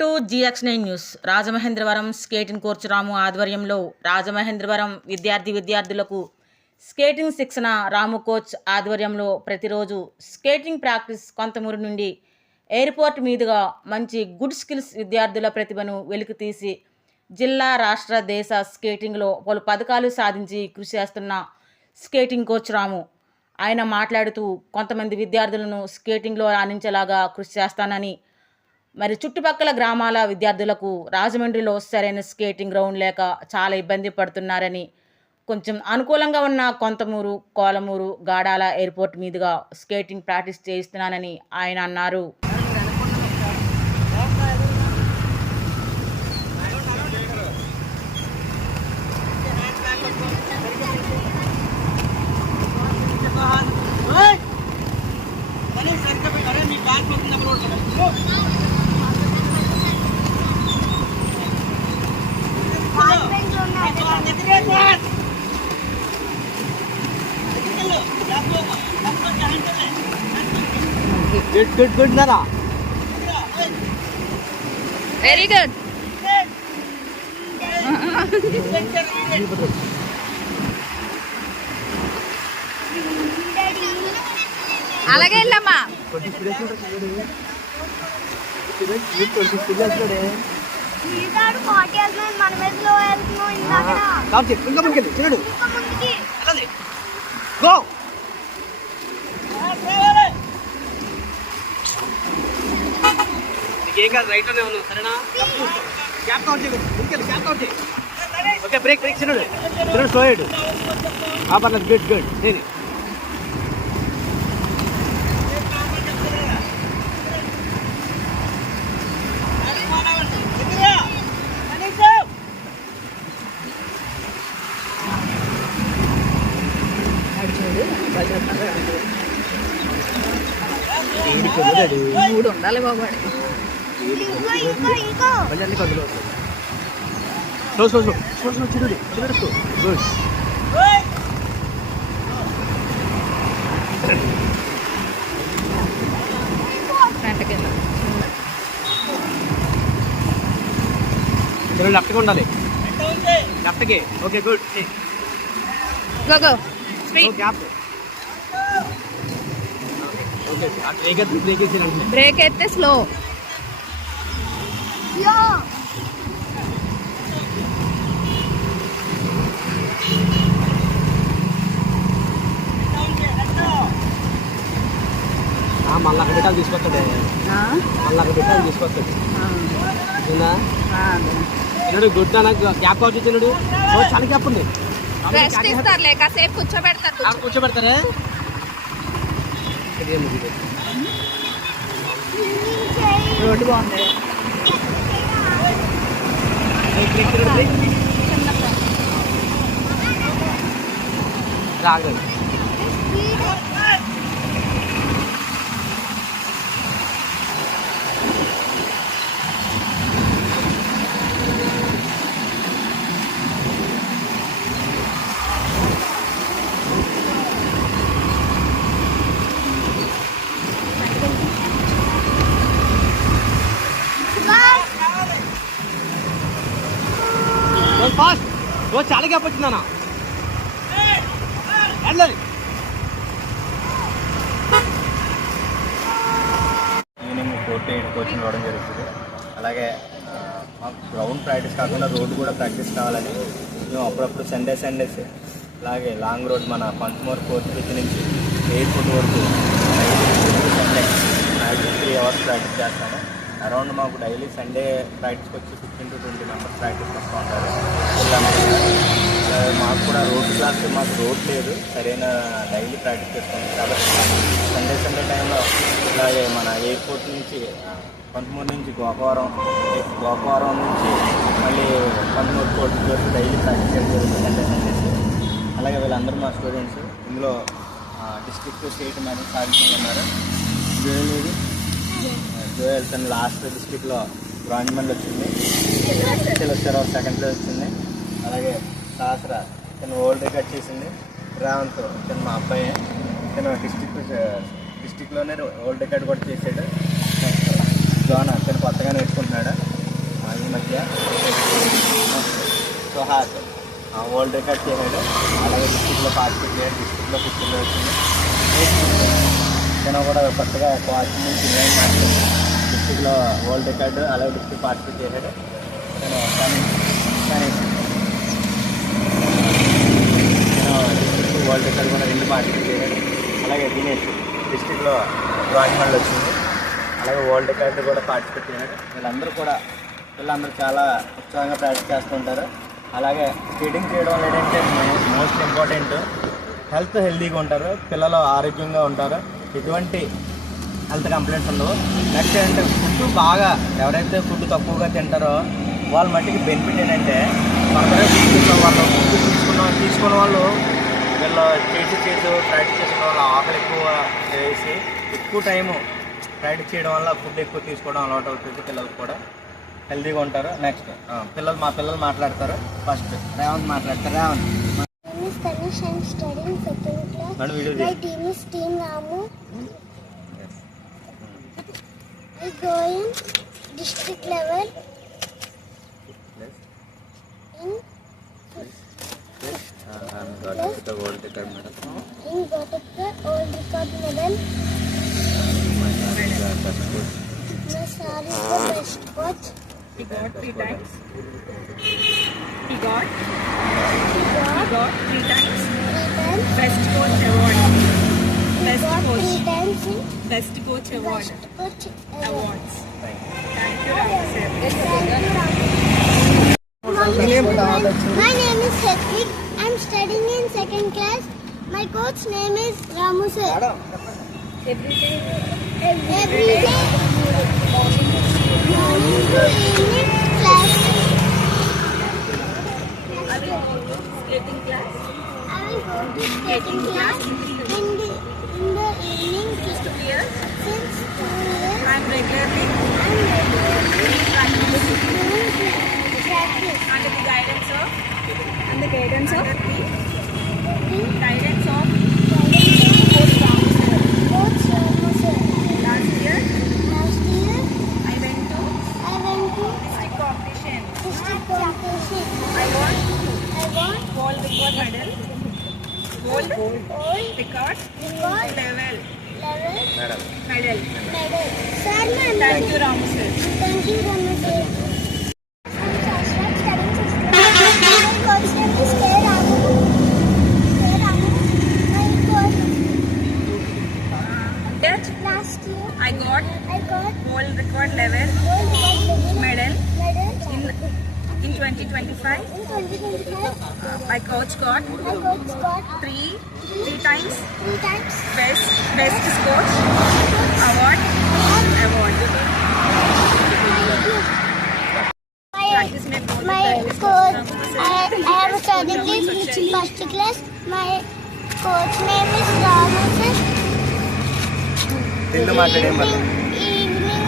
Welcome to GX9 news. Rajamahendravaram skating coach Ramu ఆధ్వర్యంలో రాజమహేంద్రవరం విద్యార్థులకు skating శిక్షణ. రాము కోచ్ ఆధ్వర్యంలో ప్రతిరోజు స్కేటింగ్ ప్రాక్టీస్. కొంతమూరు నుండి ఎయిర్పోర్ట్ మీదుగా మంచి గుడ్ స్కిల్స్ విద్యార్థుల ప్రతిభను వెలికితీసి జిల్లా, రాష్ట్ర, దేశ స్కేటింగ్లో పలు పథకాలు సాధించి కృషి చేస్తున్న స్కేటింగ్ కోచ్ రాము. ఆయన మాట్లాడుతూ కొంతమంది విద్యార్థులను స్కేటింగ్లో రాణించేలాగా కృషి చేస్తానని, మరి చుట్టుపక్కల గ్రామాల విద్యార్థులకు రాజమండ్రిలో సరైన స్కేటింగ్ గ్రౌండ్ లేక చాలా ఇబ్బంది పడుతున్నారని, కొంచెం అనుకూలంగా ఉన్న కొంతమూరు, కోలమూరు, గాడాల ఎయిర్పోర్ట్ మీదుగా స్కేటింగ్ ప్రాక్టీస్ చేయిస్తున్నానని ఆయన అన్నారు. Good, Nara. Very good. అలాగే వెళ్ళమ్మా. రైట్ లోనే ఉన్నావు, సరేనా? గ్యాప్ కౌంట్ చేయకు, గ్యాప్ కౌంట్ చేయి. ఓకే, బ్రేక్ చిరుడు స్లో అయ్యాడు. పర్లేదు, గుడ్ నేను మూడు ఉండాలి బాబు. గుడ్. లెఫ్ట్గా ఉండాలి, లెఫ్ట్కి. Okay, good. గ్యాప్. బ్రేక్ అయితే స్లో. మళ్ళీ అక్కడ బిడ్డలు తీసుకొస్తాడే, మళ్ళీ అక్కడ బిడ్డలు తీసుకొస్తాడు. తినడు గుడ్ అన్న. గ్యాప్ కావచ్చు తినడు. చాలా గ్యాప్ ఉంది. కూర్చోబెడతారా? రోడ్డు బాగుంది. రాగండి. ఫాస్ట్. చాలా గ్యాప్ వచ్చిందన్నా. వెళ్ళాలి. ఈవినింగ్ 4 to 8 కోచింగ్ రావడం జరుగుతుంది. అలాగే మాకు గ్రౌండ్ ప్రాక్టీస్ కాకుండా రోడ్డు కూడా ప్రాక్టీస్ కావాలని మేము అప్పుడప్పుడు సండేస్ అలాగే లాంగ్ రోడ్ మన పంతమూరు 4th ఫిఫ్త్ నుంచి ఎయిర్పోర్ట్ వరకు సండే 3 hours ప్రాక్టీస్ చేస్తాము. అరౌండ్ మాకు డైలీ సండే ప్రాక్టీస్కి వచ్చి 15 to 20 మెంబర్స్ ప్రాక్టీస్ వస్తూ ఉంటారు. మాకు కూడా రోడ్ క్లాస్, మాకు రోడ్ లేదు, సరైన డైలీ ప్రాక్టీస్ చేస్తాము. కాబట్టి సండే టైంలో అలాగే మన ఎయిర్పోర్ట్ నుంచి పంతమూరు నుంచి గోకవరం నుంచి మళ్ళీ పంతమూరు 4th వరకు డైలీ ప్రాక్టీస్ చేయడం జరుగుతుంది సండేస్. అలాగే వీళ్ళందరూ మా స్టూడెంట్స్. ఇందులో డిస్ట్రిక్ట్, స్టేట్ మరి సాధించి ఉన్నారు. జోయల్ తన లాస్ట్ డిస్ట్రిక్ట్లో బ్రాంజ్ మెడల్ వచ్చింది. సెకండ్ ప్లేస్ వచ్చింది. అలాగే సాసరా తను వరల్డ్ రికార్డ్ చేసింది. రేవంత్ తను మా అబ్బాయి, తను డిస్టిక్లోనే వరల్డ్ రికార్డ్ కూడా చేసాడు. జోనా తను కొత్తగా నేర్చుకుంటున్నాడు. ఈ మధ్య. సుహాస్ వరల్డ్ రికార్డ్ చేశాడు. అలాగే డిస్ట్రిక్ట్లో పార్టిసిపేట్ చేశాడు. డిస్ట్రిక్ట్లో 15 వచ్చింది. నేను కూడా కొత్తగా కోచ్ నుంచి నేను మాట్లాడాను. డిస్ట్రిక్ట్లో వరల్డ్ రికార్డు అలాగే డిస్ట్రిక్ట్ పార్టిసిపేట్ చేశాడు. నేను డిస్ట్రిక్ట్ వరల్డ్ రికార్డు కూడా 2 పార్టిసిపేట్ చేశాడు. అలాగే దినేష్ డిస్ట్రిక్ట్లో డ్రాయింగ్ మెడల్ వచ్చింది. అలాగే వరల్డ్ రికార్డు కూడా పార్టిసిపేట్ చేశాడు. వీళ్ళందరూ చాలా ఉత్సాహంగా ప్రాక్టీస్ చేస్తుంటారు. అలాగే స్కేటింగ్ చేయడం వల్ల ఏంటంటే మోస్ట్ ఇంపార్టెంట్ హెల్తీగా ఉంటారు, పిల్లలు ఆరోగ్యంగా ఉంటారు, ఎటువంటి హెల్త్ కంప్లైంట్స్ ఉండవు. నెక్స్ట్ ఏంటంటే ఫుడ్ బాగా ఎవరైతే ఫుడ్ తక్కువగా తింటారో వాళ్ళ మట్టికి బెనిఫిట్ ఏంటంటే ఫర్దర్గా వాళ్ళు ఫుడ్ తీసుకున్న వాళ్ళు వీళ్ళు చేసి ప్రాక్టీస్ చేసిన వాళ్ళు ఆకలి ఎక్కువ వేసి ఎక్కువ టైము ప్రాక్టీస్ చేయడం వల్ల ఫుడ్ ఎక్కువ తీసుకోవడం అలవాటు అవుతుంది. పిల్లలకు కూడా హెల్తీగా ఉంటారు. నెక్స్ట్ మా పిల్లలు మాట్లాడతారు. ఫస్ట్ రేవంత్ మాట్లాడతారు. Revanth Tanish, I'm studying second class. My team is Team Ramu. I go in district level in got the world record medal. Got the world record medal. My sir is the best coach. He got 3 times. He got 3 times. Best coach award. Best Got coach. 3 times in Best coach award. best coach award. Awards. Thank you, Ramu sir. My name is Satvik. I'm studying in second class. My coach name is Ramu sir. Every day, morning to evening class. Skating class. I will go to skating class in the evening Since 2 years. since 2 years. I'm regularly I'm regularly practicing doing practice. under the guidance of the guidance of The guidance of coach Ramu sir. last year. Last year I went to I went to district competition. district competition. I won I won world record medal. World all record record level level medal. medal. Sir, Thank you, Ramu sir. Thank you, Ramu sir. I'm Shashwat, studying 6th class. My coach name is K. Ramu. My coach That last year I got I got world record level world record level medal medal in 2025. in 2025. My coach got My coach got 3 times 3 times best coach award. Practice make more My practice coach, makes I am studying in first class. My coach name is Ramu sir. Telugu మాట్లాడే Evening